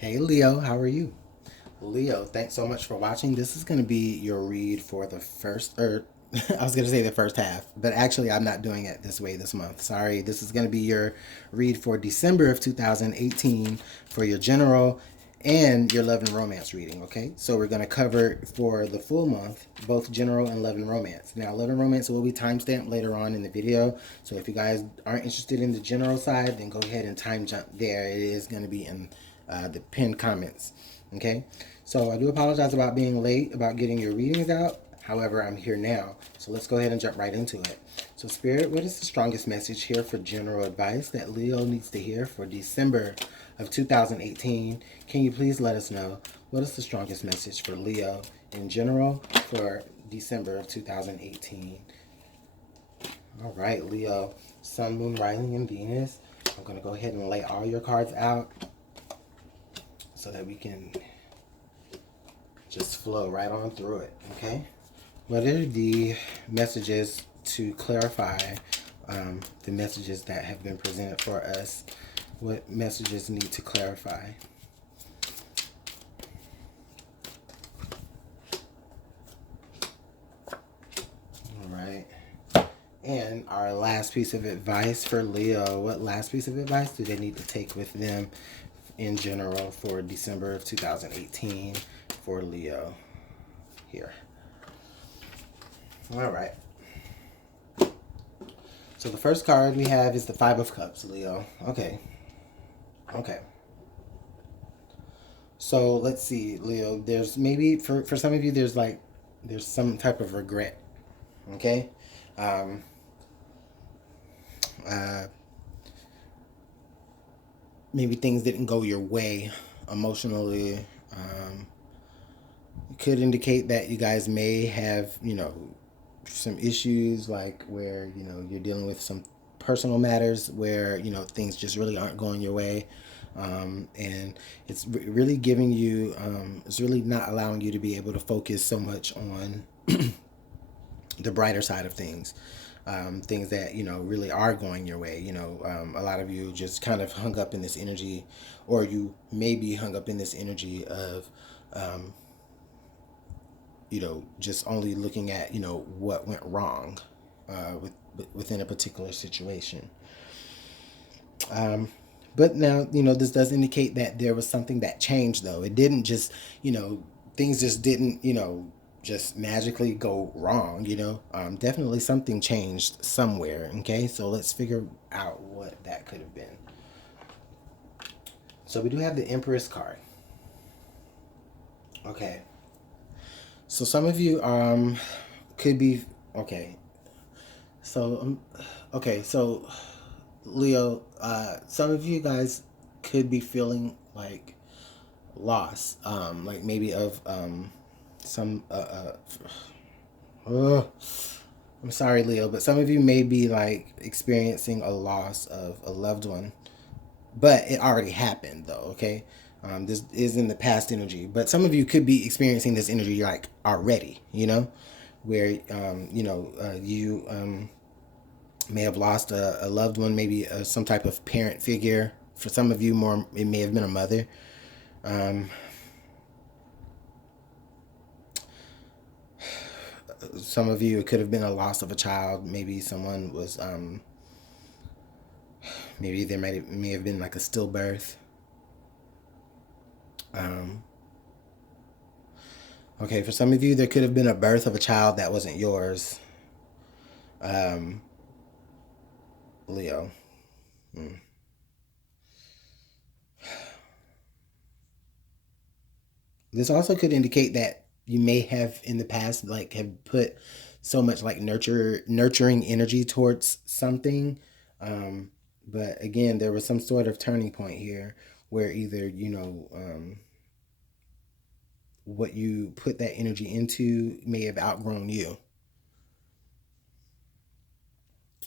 Hey Leo, how are you? Leo, thanks so much for watching. This is going to be your read for the first, or I was going to say the first half, but actually I'm not doing it this way this month. Sorry, this is going to be your read for December of 2018 for your general and your love and romance reading, okay? So we're going to cover for the full month, both general and love and romance. Now, love and romance will be timestamped later on in the video. So if you guys aren't interested in the general side, then go ahead and time jump there. It is going to be in the pinned comments. Okay, so I do apologize about being late about getting your readings out. However, I'm here now. So let's go ahead and jump right into it. So, Spirit, what is the strongest message here for general advice that Leo needs to hear for December of 2018? Can you please let us know what is the strongest message for Leo in general for December of 2018? All right, Leo, Sun, Moon, Rising, and Venus. I'm going to go ahead and lay all your cards out so that we can just flow right on through it, okay? What are the messages to clarify the messages that have been presented for us? What messages need to clarify? All right. And our last piece of advice for Leo. What last piece of advice do they need to take with them in general for December of 2018 for Leo here? All right. So the first card we have is the Five of Cups, Leo. Okay. Okay. So let's see, Leo. There's maybe for some of you there's some type of regret. Okay. Um, uh, Maybe things didn't go your way emotionally. It could indicate that you guys may have, some issues like where, you're dealing with some personal matters where, things just really aren't going your way. And it's really giving you, it's really not allowing you to be able to focus so much on the brighter side of things. Things that really are going your way. A lot of you just kind of hung up in this energy, or you may be hung up in this energy of um, just only looking at what went wrong within a particular situation. But now this does indicate that there was something that changed, though. It didn't just things just didn't just magically go wrong. Definitely something changed somewhere. Okay, so let's figure out what that could have been. So we do have the Empress card. Okay, so some of you could be okay. So okay, so Leo, some of you guys could be feeling like loss, like maybe of some uh, I'm sorry, Leo, but some of you may be like experiencing a loss of a loved one, but it already happened though. Okay, this is in the past energy, but some of you could be experiencing this energy like already. Where you may have lost a loved one, maybe some type of parent figure. For some of you, more it may have been a mother. Um, some of you, it could have been a loss of a child. Maybe someone was, maybe there may have been like a stillbirth. Um, okay, for some of you, there could have been a birth of a child that wasn't yours. Um, Leo. Mm. This also could indicate that you may have in the past like have put so much like nurturing energy towards something. Um, but again, there was some sort of turning point here where either, what you put that energy into may have outgrown you.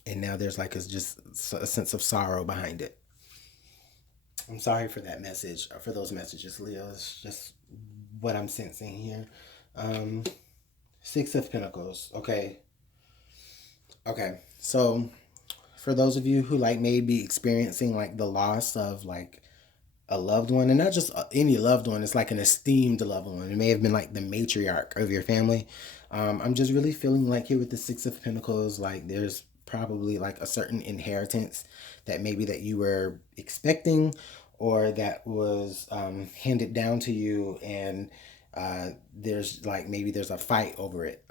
And now there's like just a sense of sorrow behind it. I'm sorry for that message, for those messages, Leo. It's just what I'm sensing here. Um, Six of Pentacles. Okay. Okay. So for those of you who like may be experiencing like the loss of like a loved one, and not just any loved one. It's like an esteemed loved one. It may have been like the matriarch of your family. I'm just really feeling like here with the Six of Pentacles, like there's probably like a certain inheritance that maybe that you were expecting, or that was handed down to you, and there's like maybe there's a fight over it.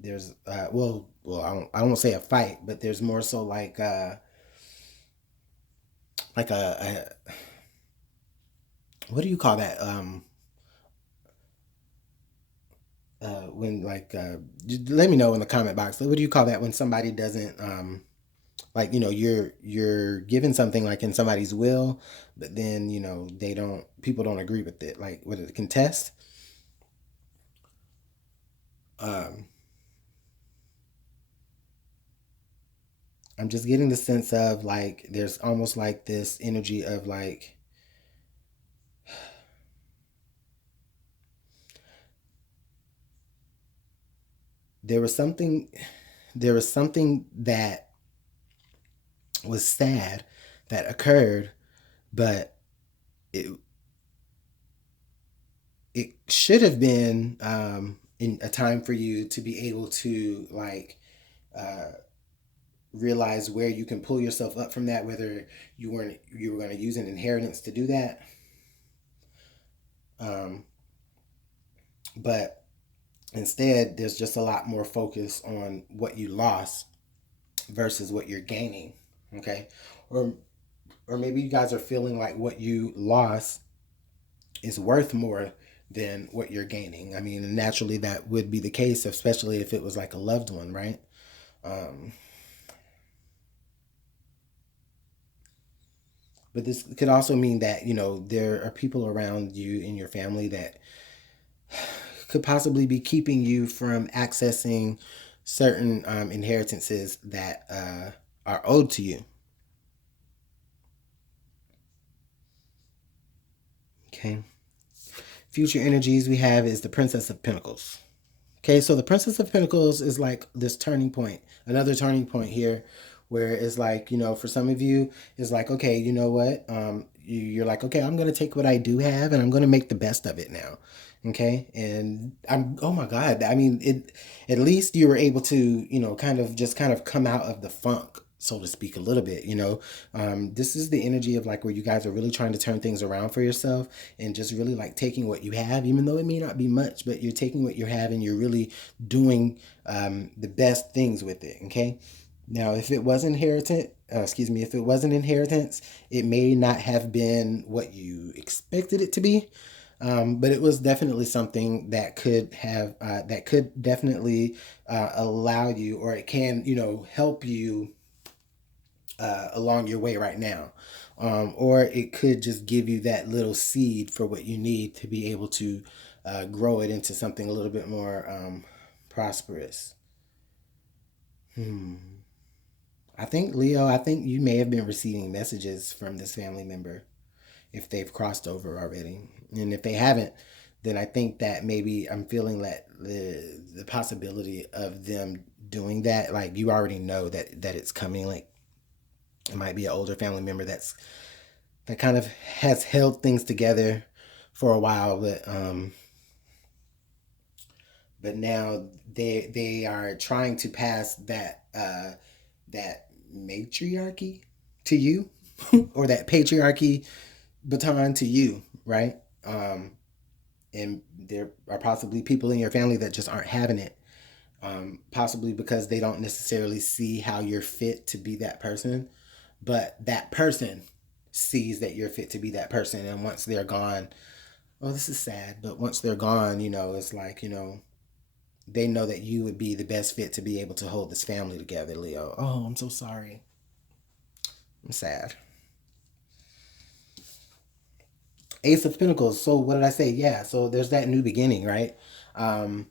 There's I won't say a fight, but there's more so like a what do you call that? When like let me know in the comment box. What do you call that when somebody doesn't like, you know, you're given something like in somebody's will, but then you know they don't, people don't agree with it. Like what is it, contest? Um, I'm just getting the sense of like there's almost like this energy of like there was something there was something that was sad that occurred, but it it should have been in a time for you to be able to like uh, realize where you can pull yourself up from that, whether you were going to use an inheritance to do that, um, but instead there's just a lot more focus on what you lost versus what you're gaining. Okay, or or maybe you guys are feeling like what you lost is worth more than what you're gaining. I mean, naturally that would be the case, especially if it was like a loved one, right? Um, but this could also mean that, you know, there are people around you in your family that could possibly be keeping you from accessing certain inheritances that are owed to you. Okay. Future energies we have is the Princess of Pentacles. Okay, so the Princess of Pentacles is like this turning point, another turning point here, where it's like, you know, for some of you, it's like, okay, you know what? You're like, okay, I'm gonna take what I do have and I'm gonna make the best of it now. Okay, and oh my God, I mean, it. At least you were able to, you know, kind of come out of the funk, so to speak, a little bit. You know, this is the energy of like where you guys are really trying to turn things around for yourself and just really like taking what you have, even though it may not be much, but you're taking what you have and you're really doing the best things with it. Okay. Now, if it was inheritance, if it was an inheritance, it may not have been what you expected it to be, but it was definitely something that could definitely allow you, or it can, you know, help you along your way right now. Or it could just give you that little seed for what you need to be able to grow it into something a little bit more prosperous. Hmm. I think, Leo, I think you may have been receiving messages from this family member if they've crossed over already. And if they haven't, then I think that maybe I'm feeling that the possibility of them doing that, like you already know that it's coming. Like it might be an older family member that kind of has held things together for a while, but now they are trying to pass that matriarchy to you, or that patriarchy baton to you, right? Um, and there are possibly people in your family that just aren't having it, possibly because they don't necessarily see how you're fit to be that person, but that person sees that you're fit to be that person, and once they're gone, well, this is sad, but once they're gone, you know, it's like, you know, they know that you would be the best fit to be able to hold this family together, Leo. Oh, I'm so sorry. I'm sad. Ace of Pentacles. So what did I say? Yeah. So there's that new beginning, right? Um,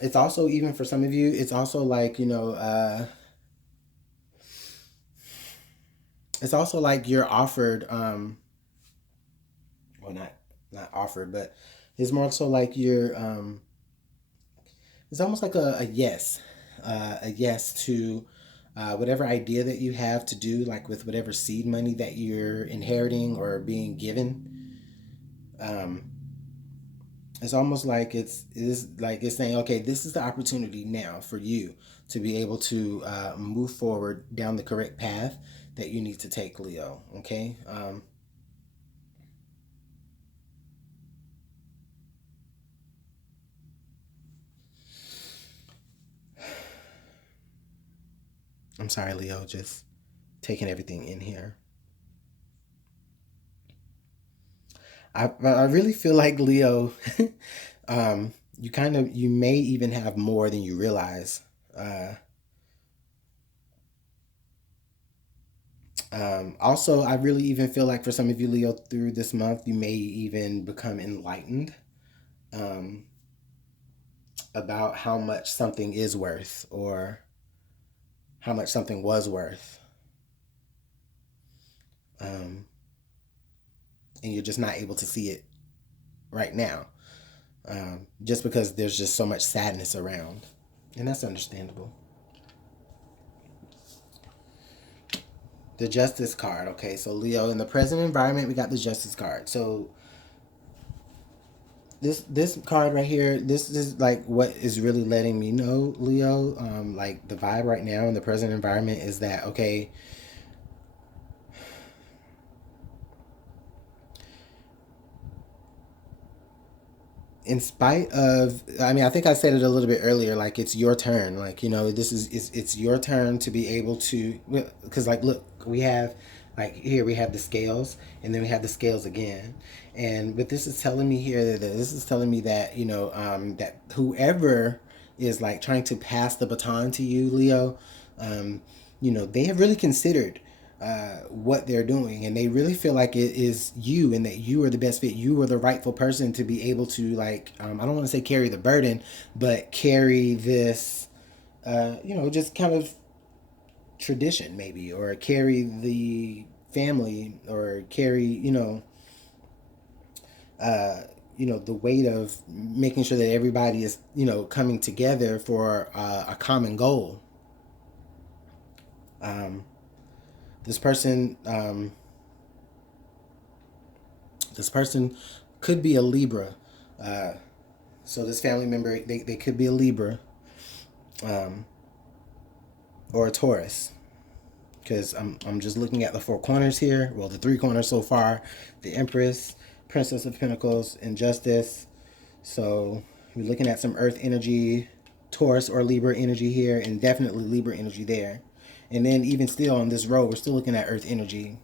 it's also, even for some of you, it's also like, you know, it's also like you're offered, well, not offered, but it's more so like you're, it's almost like a yes to whatever idea that you have to do, like with whatever seed money that you're inheriting or being given. Um, it's almost like it's saying, okay, this is the opportunity now for you to be able to move forward down the correct path that you need to take, Leo. Okay. I'm sorry, Leo, just taking everything in here. I really feel like, Leo, you may even have more than you realize. Uh, Also, I really even feel like for some of you, Leo, through this month, you may even become enlightened um, about how much something is worth or how much something was worth. Um, and you're just not able to see it right now, just because there's just so much sadness around. And that's understandable. The Justice card. Okay, so Leo, in the present environment, we got the Justice card. So this card right here, this is like what is really letting me know, Leo. Like the vibe right now in the present environment is that, okay, in spite of, I mean, I think I said it a little bit earlier, like it's your turn, like, this is it's your turn to be able to, because like, look, we have, like, here we have the scales, and then we have the scales again. And but this is telling me here that this is telling me that, that whoever is like trying to pass the baton to you, Leo, they have really considered what they're doing, and they really feel like it is you, and that you are the best fit. You are the rightful person to be able to, like, I don't want to say carry the burden, but carry this, just kind of tradition, maybe, or carry the family, or carry, the weight of making sure that everybody is, coming together for a common goal. Um, this person, this person could be a Libra. Uh, so this family member, they could be a Libra, um, or a Taurus. Because I'm just looking at the four corners here. Well, the three corners so far: the Empress, Princess of Pentacles, and Justice. So we're looking at some Earth energy, Taurus or Libra energy here, and definitely Libra energy there. And then even still on this row, we're still looking at Earth energy.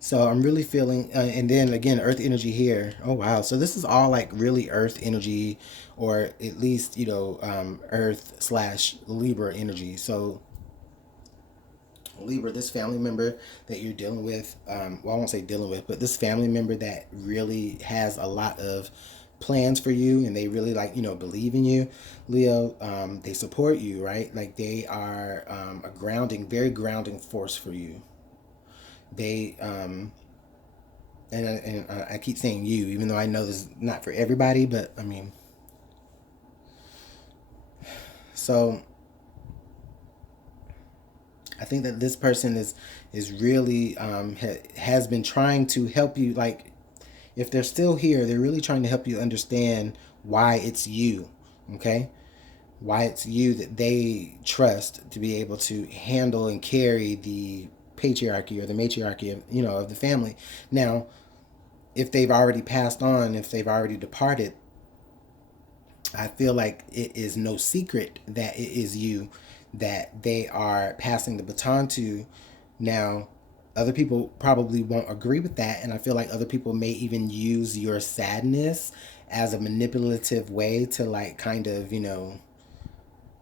So I'm really feeling, and then again, Earth energy here. Oh wow! So this is all like really Earth energy, or at least Earth slash Libra energy. So Libra, this family member that you're dealing with, well, I won't say dealing with, but this family member that really has a lot of plans for you, and they really, like, believe in you, Leo. They support you, right? Like they are a grounding, very grounding force for you. They and I keep saying you, even though I know this is not for everybody, but I mean, so I think that this person is really has been trying to help you. Like, if they're still here, they're really trying to help you understand why it's you. Okay, why it's you that they trust to be able to handle and carry the patriarchy or the matriarchy of, of the family. Now, if they've already passed on, if they've already departed, I feel like it is no secret that it is you that they are passing the baton to. Now, other people probably won't agree with that, and I feel like other people may even use your sadness as a manipulative way to, like, kind of,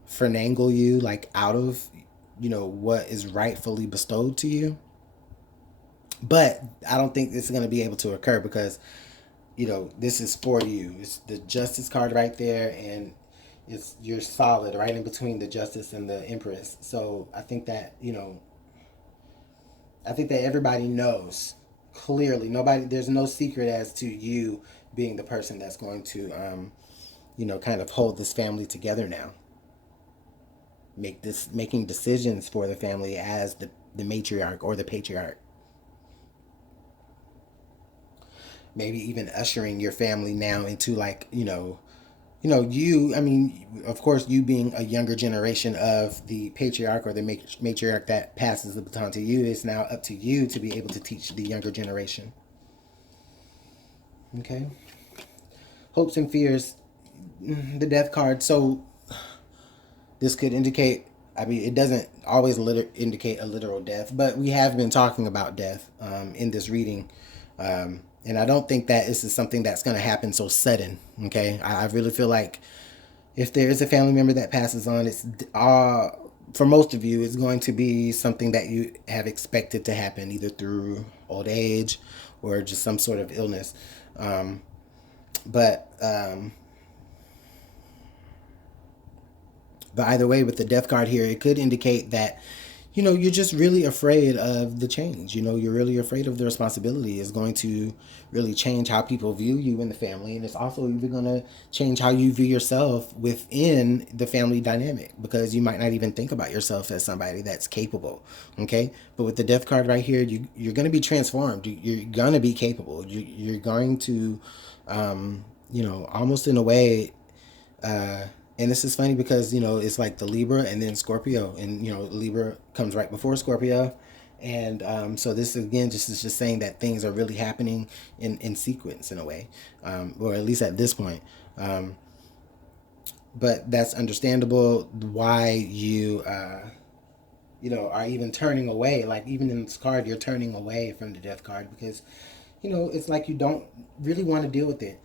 finagle you, like, out of, what is rightfully bestowed to you. But I don't think this is going to be able to occur because, this is for you. It's the Justice card right there, and you're solid right in between the Justice and the Empress. So I think that everybody knows clearly. Nobody, there's no secret as to you being the person that's going to, kind of hold this family together now. Making decisions for the family as the matriarch or the patriarch. maybe even ushering your family now into like, I mean, of course, you being a younger generation of the patriarch or the matriarch that passes the baton to you, it's now up to you to be able to teach the younger generation. Okay. Hopes and fears, the death card. So this could indicate, I mean, it doesn't always indicate a literal death, but we have been talking about death in this reading. And I don't think that this is something that's going to happen so sudden. Okay. I really feel like if there is a family member that passes on, it's for most of you, it's going to be something that you have expected to happen either through old age or just some sort of illness. But But either way, with the death card here, it could indicate that, you're just really afraid of the change. You're really afraid of the responsibility. It's going to really change how people view you in the family. And it's also even going to change how you view yourself within the family dynamic, because you might not even think about yourself as somebody that's capable. Okay. But with the death card right here, you're going to be transformed. You're going to be capable. You're going to, almost in a way, and this is funny because it's like the Libra and then Scorpio, and Libra comes right before Scorpio, and so this again just is just saying that things are really happening in sequence in a way, or at least at this point. But that's understandable why you are even turning away. Like even in this card, you're turning away from the death card because it's like you don't really want to deal with it.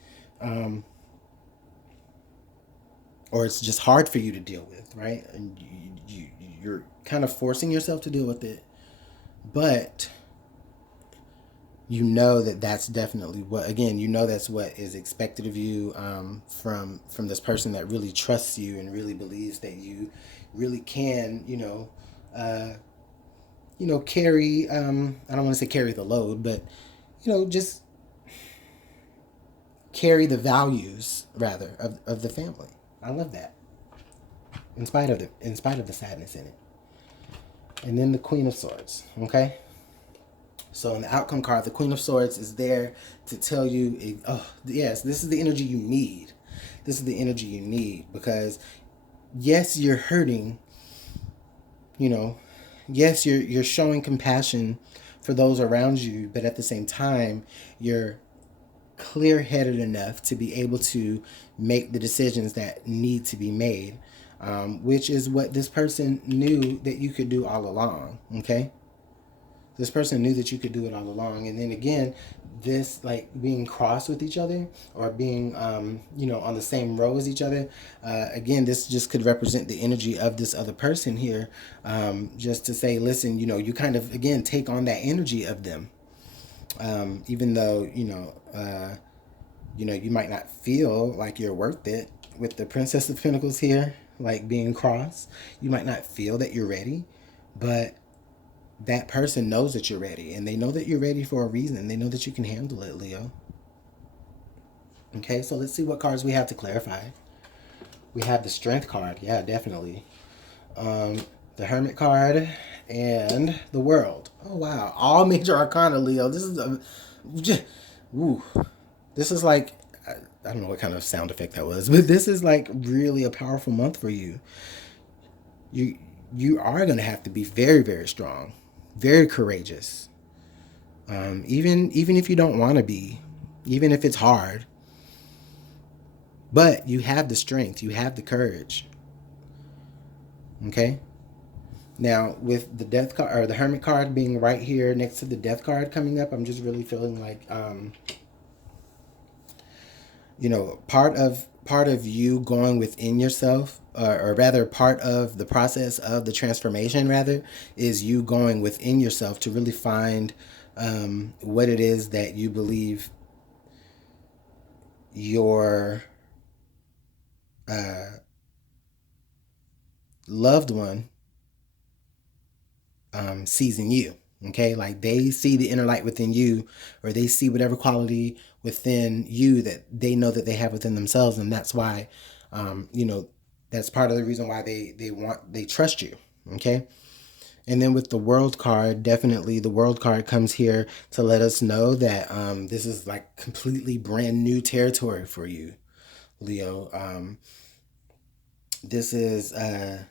Or it's just hard for you to deal with, right? And you're kind of forcing yourself to deal with it, but that's definitely what, again, that's what is expected of you, from this person that really trusts you and really believes that you really can, carry. I don't want to say carry the load, but just carry the values rather of the family. I love that. In spite of the sadness in it. And then the Queen of Swords. Okay. So in the outcome card, the Queen of Swords is there to tell you, oh yes, this is the energy you need. This is the energy you need because yes, you're hurting. You know, yes, you're showing compassion for those around you, but at the same time, you're clear-headed enough to be able to make the decisions that need to be made, which is what this person knew that you could do all along. Okay, this person knew that you could do it all along, and then again, this like being cross with each other or being on the same row as each other, again, this just could represent the energy of this other person here, just to say, listen, you kind of again take on that energy of them, even though you might not feel like you're worth it. With the Princess of Pentacles here, like being cross, you might not feel that you're ready, but that person knows that you're ready, and they know that you're ready for a reason. They know that you can handle it, Leo. Okay, so let's see what cards we have to clarify. We have the Strength card. Yeah, definitely. The Hermit card and the World. Oh, wow. All major arcana, Leo. This is ooh. This is like, I don't know what kind of sound effect that was, but this is like really a powerful month for you. You are going to have to be very, very strong, very courageous. Even if you don't want to be, even if it's hard, but you have the strength, you have the courage. Okay. Now with the Death card or the Hermit card being right here next to the Death card coming up, I'm just really feeling like part of you going within yourself, or rather part of the process of the transformation rather, is you going within yourself to really find what it is that you believe your loved one sees in you. Okay, like they see the inner light within you, or they see whatever quality within you that they know that they have within themselves, and that's why, that's part of the reason why they trust you. Okay, And then with the world card, definitely the world card comes here to let us know that this is like completely brand new territory for you, Leo. This is I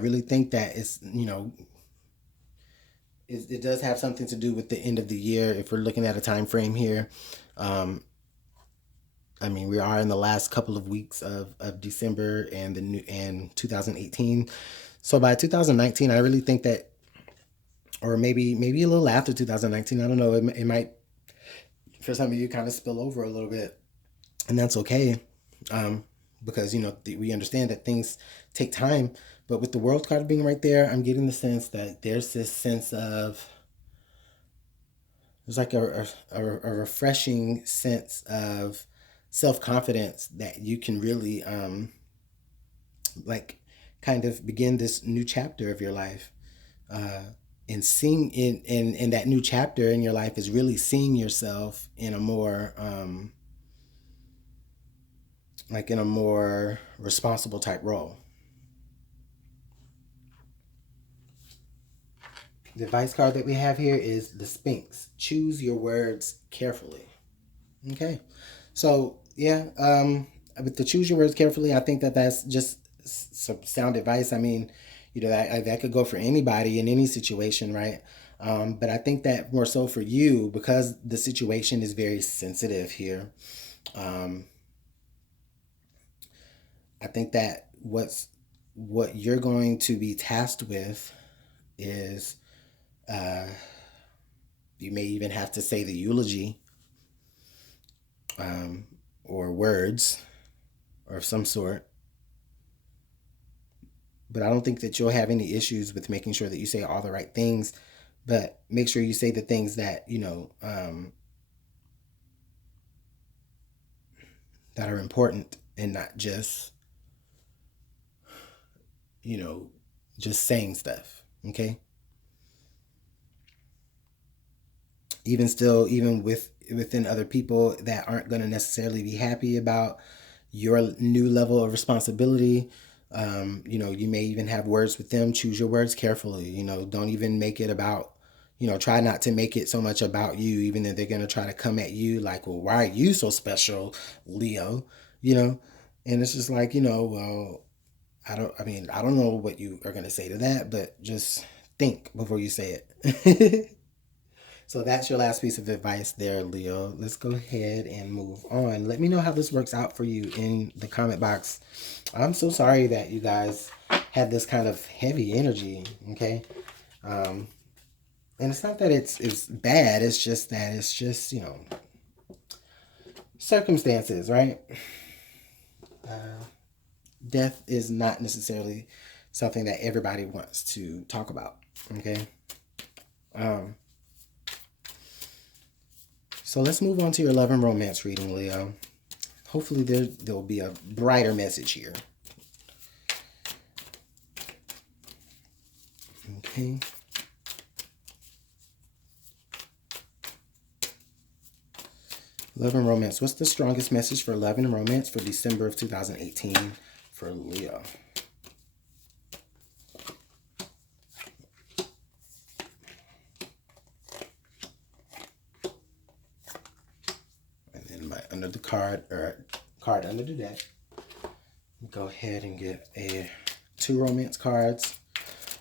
really think that it's, it does have something to do with the end of the year if we're looking at a time frame here. Um, I mean, we are in the last couple of weeks of December and the new and 2018. So by 2019, I really think that, or maybe a little after 2019, I don't know. It might, for some of you, kind of spill over a little bit, and that's okay, because we understand that things take time. But with the world card being right there, I'm getting the sense that there's this sense of, there's like a refreshing sense of self confidence that you can really like kind of begin this new chapter of your life. And seeing in that new chapter in your life is really seeing yourself in a more like in a more responsible type role. The advice card that we have here is the Sphinx. Choose your words carefully. Okay. So, yeah, with the choose your words carefully, I think that that's just some sound advice. I mean, that could go for anybody in any situation, right? But I think that more so for you, because the situation is very sensitive here. Um, I think that what you're going to be tasked with is, uh, you may even have to say the eulogy, um, or words or of some sort. But I don't think that you'll have any issues with making sure that you say all the right things. But make sure you say the things that that are important, and not just you know just saying stuff. Okay. Even within other people that aren't going to necessarily be happy about your new level of responsibility. You may even have words with them. Choose your words carefully. Don't even make it about, try not to make it so much about you, even if they're going to try to come at you like, well, why are you so special, Leo? You know, and it's just like, well, I don't know what you are going to say to that, but just think before you say it. So that's your last piece of advice there, Leo. Let's go ahead and move on. Let me know how this works out for you in the comment box. I'm so sorry that you guys had this kind of heavy energy, okay? And it's not that it's bad, it's just that it's just, circumstances, right? Uh, Death is not necessarily something that everybody wants to talk about, okay? Um, So let's move on to your love and romance reading, Leo. Hopefully there'll be a brighter message here. Okay. Love and romance. What's the strongest message for love and romance for December of 2018 for Leo? And then under the card, or card under the deck, go ahead and get two romance cards.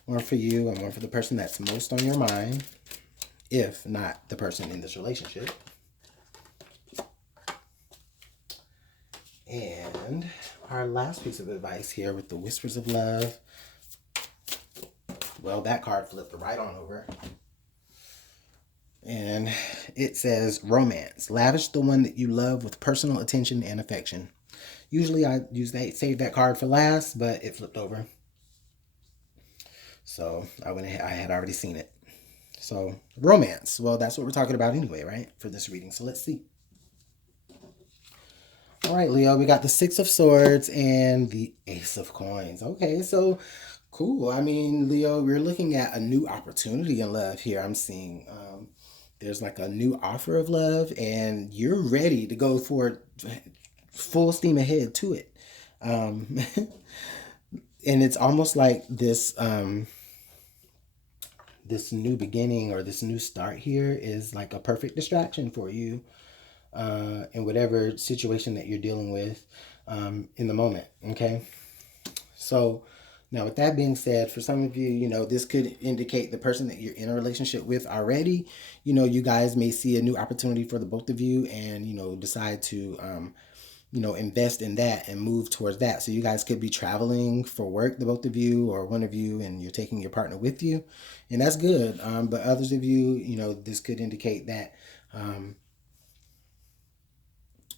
One for you and one for the person that's most on your mind, if not the person in this relationship. And our last piece of advice here with the Whispers of Love. Well, that card flipped right on over. And it says, romance. Lavish the one that you love with personal attention and affection. Usually I save that card for last, but it flipped over. So I went ahead, I had already seen it. So romance. Well, that's what we're talking about anyway, right? For this reading. So let's see. All right, Leo, we got the Six of Swords and the Ace of Coins. Okay, so cool. I mean, Leo, we're looking at a new opportunity in love here. I'm seeing there's like a new offer of love, and you're ready to go for full steam ahead to it. And it's almost like this. this new beginning or this new start here is like a perfect distraction for you in whatever situation that you're dealing with in the moment. Okay. So now with that being said, for some of you, this could indicate the person that you're in a relationship with already, you guys may see a new opportunity for the both of you and, decide to, invest in that and move towards that. So you guys could be traveling for work, the both of you or one of you, and you're taking your partner with you. And that's good. But others of you, this could indicate that um,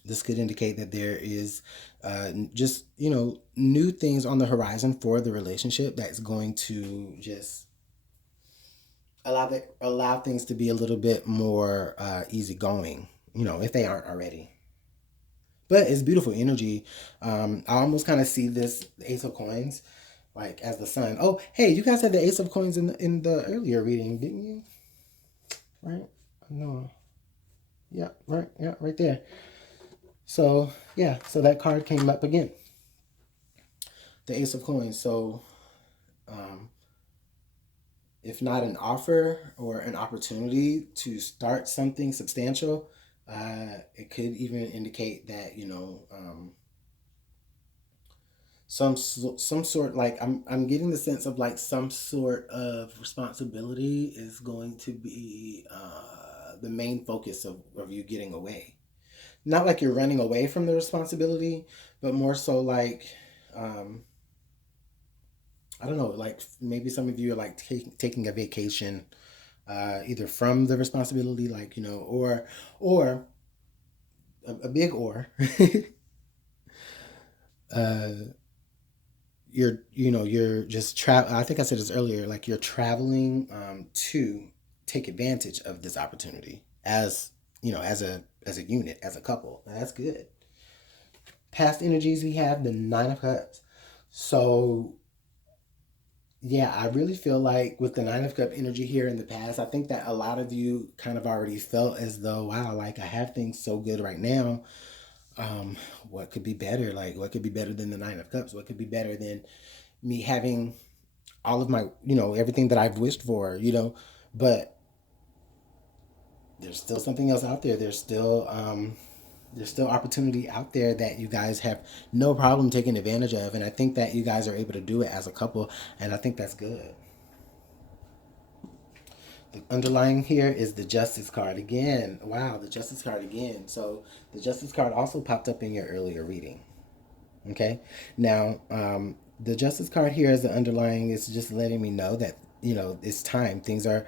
there is just new things on the horizon for the relationship that's going to just allow things to be a little bit more easygoing, if they aren't already. But it's beautiful energy. I almost kind of see this Ace of Coins like as the sun. Oh, hey, you guys had the Ace of Coins in the earlier reading, didn't you? Right? No. Yeah, right. Yeah, right there. So yeah, so that card came up again, the Ace of Coins. So um, if not an offer or an opportunity to start something substantial, it could even indicate that some sort, like I'm getting the sense of like some sort of responsibility is going to be the main focus of you getting away. Not like you're running away from the responsibility, but more so like um, I don't know, like maybe some of you are like taking a vacation, either from the responsibility, like or a big or, uh, you're just travel. I think I said this earlier, like you're traveling to take advantage of this opportunity as as a unit, as a couple. Now, that's good. Past energies, we have the Nine of Cups. So yeah, I really feel like with the Nine of Cup energy here in the past, I think that a lot of you kind of already felt as though, wow, like I have things so good right now. Um, what could be better? Like, what could be better than the Nine of Cups? What could be better than me having all of my, everything that I've wished for, But there's still something else out there. There's still opportunity out there that you guys have no problem taking advantage of, and I think that you guys are able to do it as a couple, and I think that's good. The underlying here is the Justice card again. Wow, the Justice card again. So the Justice card also popped up in your earlier reading. Okay, now the Justice card here as the underlying is just letting me know that it's time. Things are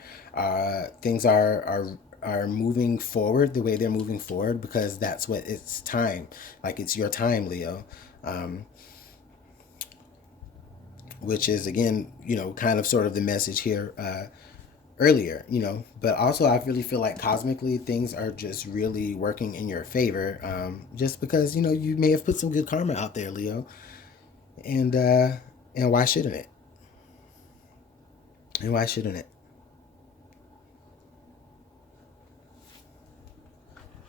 moving forward the way they're moving forward because that's what it's time. Like it's your time, Leo. Um, which is again, kind of sort of the message here earlier, but also I really feel like cosmically things are just really working in your favor, just because you may have put some good karma out there, Leo, and why shouldn't it? And why shouldn't it?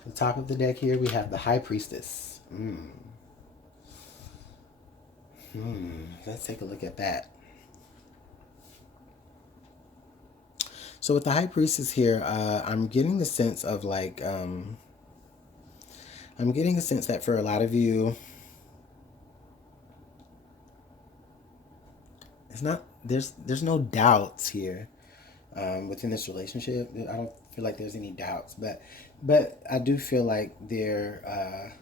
The top of the deck here we have the High Priestess. Let's take a look at that. So with the High Priestess here, I'm getting the sense of like I'm getting a sense that for a lot of you, it's not there's no doubts here within this relationship. I don't feel like there's any doubts, but I do feel like there are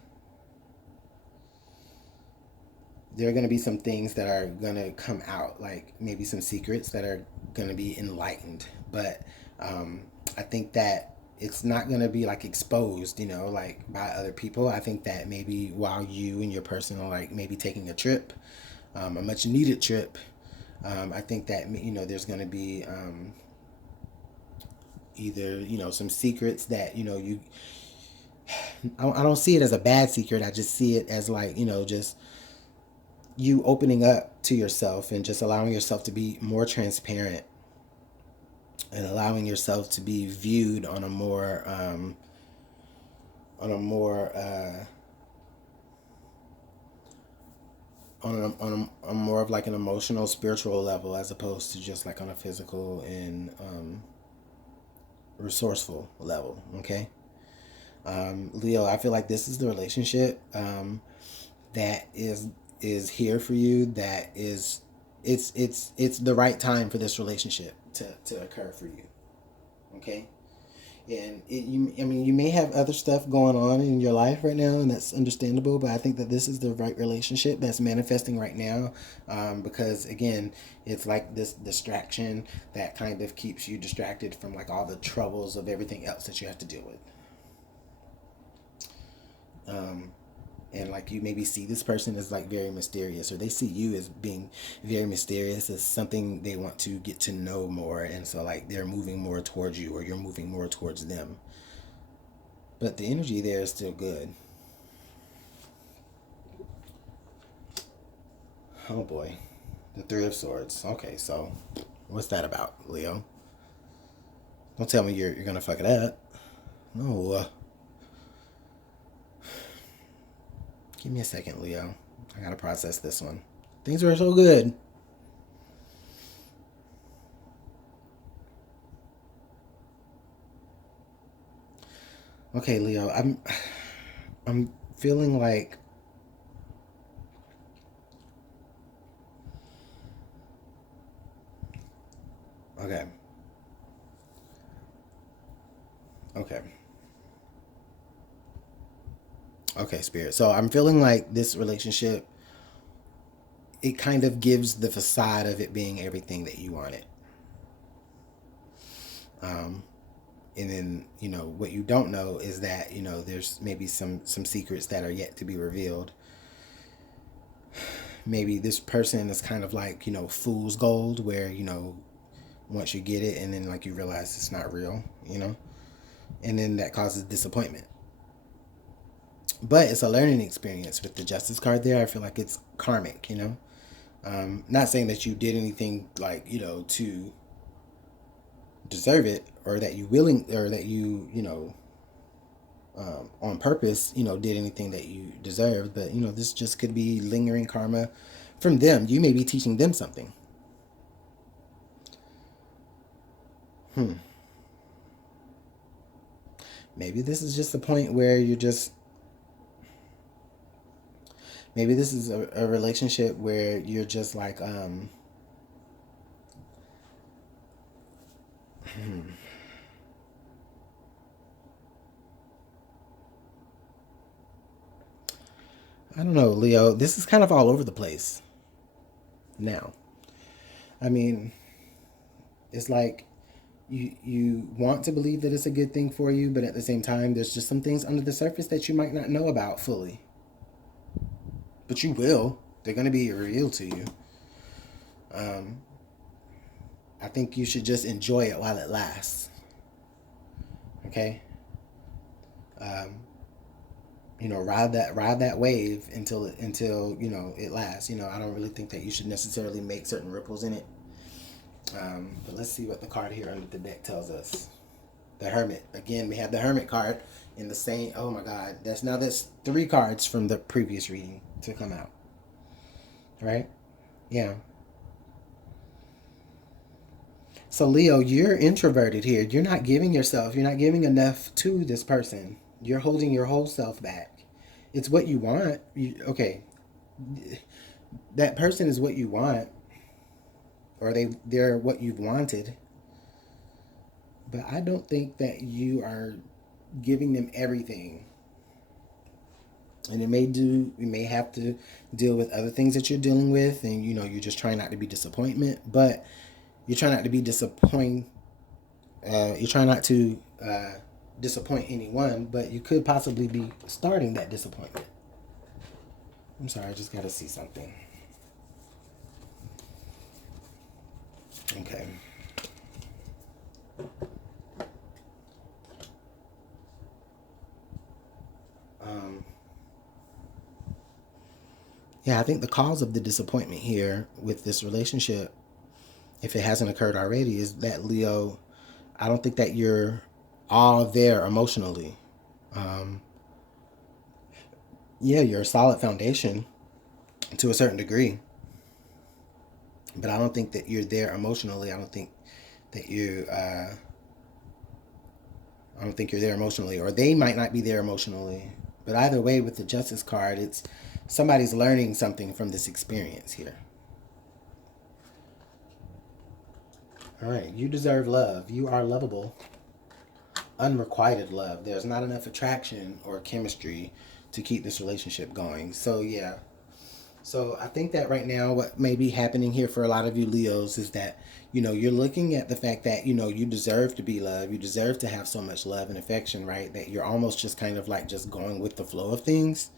going to be some things that are going to come out, like maybe some secrets that are going to be enlightened. But I think that it's not going to be like exposed, like by other people. I think that maybe while you and your person are like maybe taking a trip, a much needed trip, I think that there's going to be either some secrets that you I don't see it as a bad secret. I just see it as like just you opening up to yourself and just allowing yourself to be more transparent and allowing yourself to be viewed on a more on more of like an emotional, spiritual level, as opposed to just like on a physical and resourceful level. Okay, Leo, I feel like this is the relationship that is here for you. That is, it's the right time for this relationship to occur for you. Okay. And I mean, you may have other stuff going on in your life right now, and that's understandable. But I think that this is the right relationship that's manifesting right now, because again, it's like this distraction that kind of keeps you distracted from like all the troubles of everything else that you have to deal with. Um, and like you maybe see this person as like very mysterious, or they see you as being very mysterious, as something they want to get to know more, and so like they're moving more towards you, or you're moving more towards them. But the energy there is still good. Oh boy. The Three of Swords. Okay, so what's that about, Leo? Don't tell me you're gonna fuck it up. No. Give me a second, Leo. I gotta process this one. Things are so good. Okay, Leo. I'm feeling like okay. Okay. Okay, Spirit. So I'm feeling like this relationship, it kind of gives the facade of it being everything that you want it. Um, and then what you don't know is that there's maybe some secrets that are yet to be revealed. Maybe this person is kind of like fool's gold, where once you get it and then like you realize it's not real. And then that causes disappointment. But it's a learning experience with the Justice card there. I feel like it's karmic. Not saying that you did anything like to deserve it, or that you willing, or that on purpose did anything that you deserved. But this just could be lingering karma from them. You may be teaching them something. Hmm. Maybe this is just a point where you're just, maybe this is a relationship where you're just like hmm, I don't know, Leo. This is kind of all over the place now. I mean, it's like you want to believe that it's a good thing for you, but at the same time, there's just some things under the surface that you might not know about fully. But you will. They're going to be revealed to you. Um, I think you should just enjoy it while it lasts. Okay. Um, ride that wave until it lasts. I don't really think that you should necessarily make certain ripples in it. But let's see what the card here under the deck tells us. The Hermit. Again, we have the Hermit card in the same. Oh my God, that's three cards from the previous reading to come out. Right? Yeah. So Leo, you're introverted here. You're not giving yourself. You're not giving enough to this person. You're holding your whole self back. It's what you want. Okay, that person is what you want, or they're what you've wanted. But I don't think that you are giving them everything. And you may have to deal with other things that you're dealing with, and you're just trying not to be disappointment. But you're trying not to be disappointing. You're trying not to disappoint anyone, but you could possibly be starting that disappointment. I'm sorry, I just got to see something. Okay. Um, yeah, I think the cause of the disappointment here with this relationship, if it hasn't occurred already, is that Leo, I don't think that you're all there emotionally. Um, yeah, you're a solid foundation to a certain degree. But I don't think that you're there emotionally. I don't think that you. I don't think you're there emotionally, or they might not be there emotionally. But either way, with the Justice card, it's somebody's learning something from this experience here. All right, you deserve love. You are lovable. Unrequited love. There's not enough attraction or chemistry to keep this relationship going. So, yeah. So, I think that right now, what may be happening here for a lot of you Leos is that, you're looking at the fact that, you deserve to be loved. You deserve to have so much love and affection, right? That you're almost just kind of like just going with the flow of things.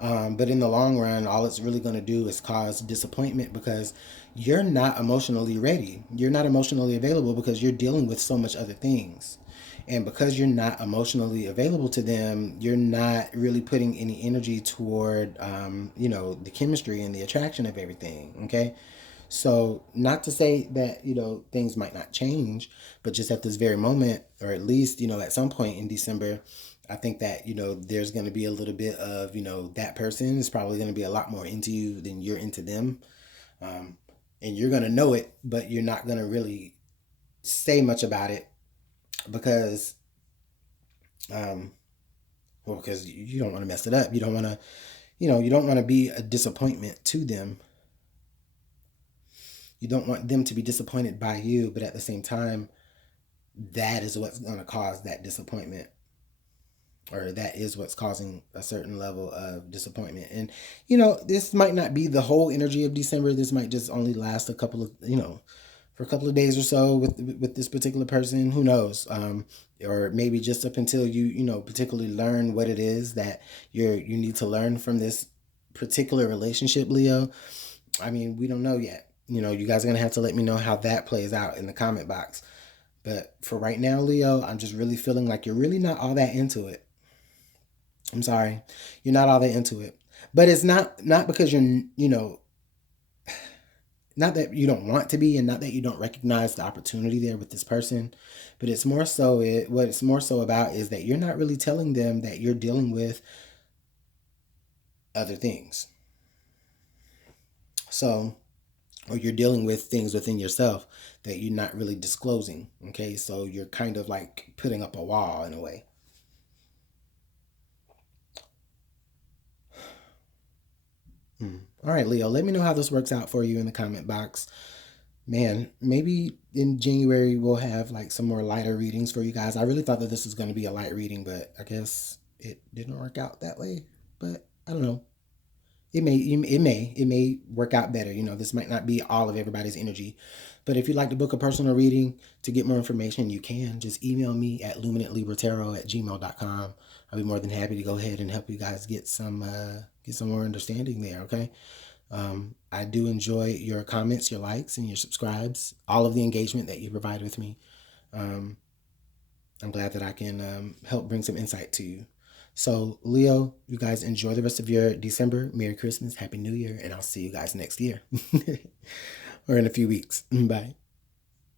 But in the long run, all it's really going to do is cause disappointment because you're not emotionally ready. You're not emotionally available because you're dealing with so much other things. And because you're not emotionally available to them, you're not really putting any energy toward, the chemistry and the attraction of everything. Okay. So, not to say that, things might not change, but just at this very moment, or at least, at some point in December, I think that, there's going to be a little bit of, that person is probably going to be a lot more into you than you're into them. And you're going to know it, but you're not going to really say much about it because, because you don't want to mess it up. You don't want to, you don't want to be a disappointment to them. You don't want them to be disappointed by you, but at the same time, that is what's going to cause that disappointment, or that is what's causing a certain level of disappointment. And this might not be the whole energy of December. This might just only last a couple of for a couple of days or so with this particular person. Who knows? Or maybe just up until you particularly learn what it is that you need to learn from this particular relationship, Leo. I mean, we don't know yet. You guys are going to have to let me know how that plays out in the comment box. But for right now, Leo, I'm just really feeling like you're really not all that into it. I'm sorry. You're not all that into it. But it's not because you're, not that you don't want to be and not that you don't recognize the opportunity there with this person, but it's more so what it's more so about is that you're not really telling them that you're dealing with other things. So, or you're dealing with things within yourself that you're not really disclosing. Okay, so you're kind of like putting up a wall in a way. All right, Leo, let me know how this works out for you in the comment box. Man, maybe in January we'll have like some more lighter readings for you guys. I really thought that this was going to be a light reading, but I guess it didn't work out that way. But I don't know. It may work out better. This might not be all of everybody's energy, but if you'd like to book a personal reading to get more information, you can just email me at LuminantLibraTarot@gmail.com. I'll be more than happy to go ahead and help you guys get some more understanding there. Okay. I do enjoy your comments, your likes, and your subscribes, all of the engagement that you provide with me. I'm glad that I can help bring some insight to you. So, Leo, you guys enjoy the rest of your December. Merry Christmas, Happy New Year, and I'll see you guys next year or in a few weeks. Bye.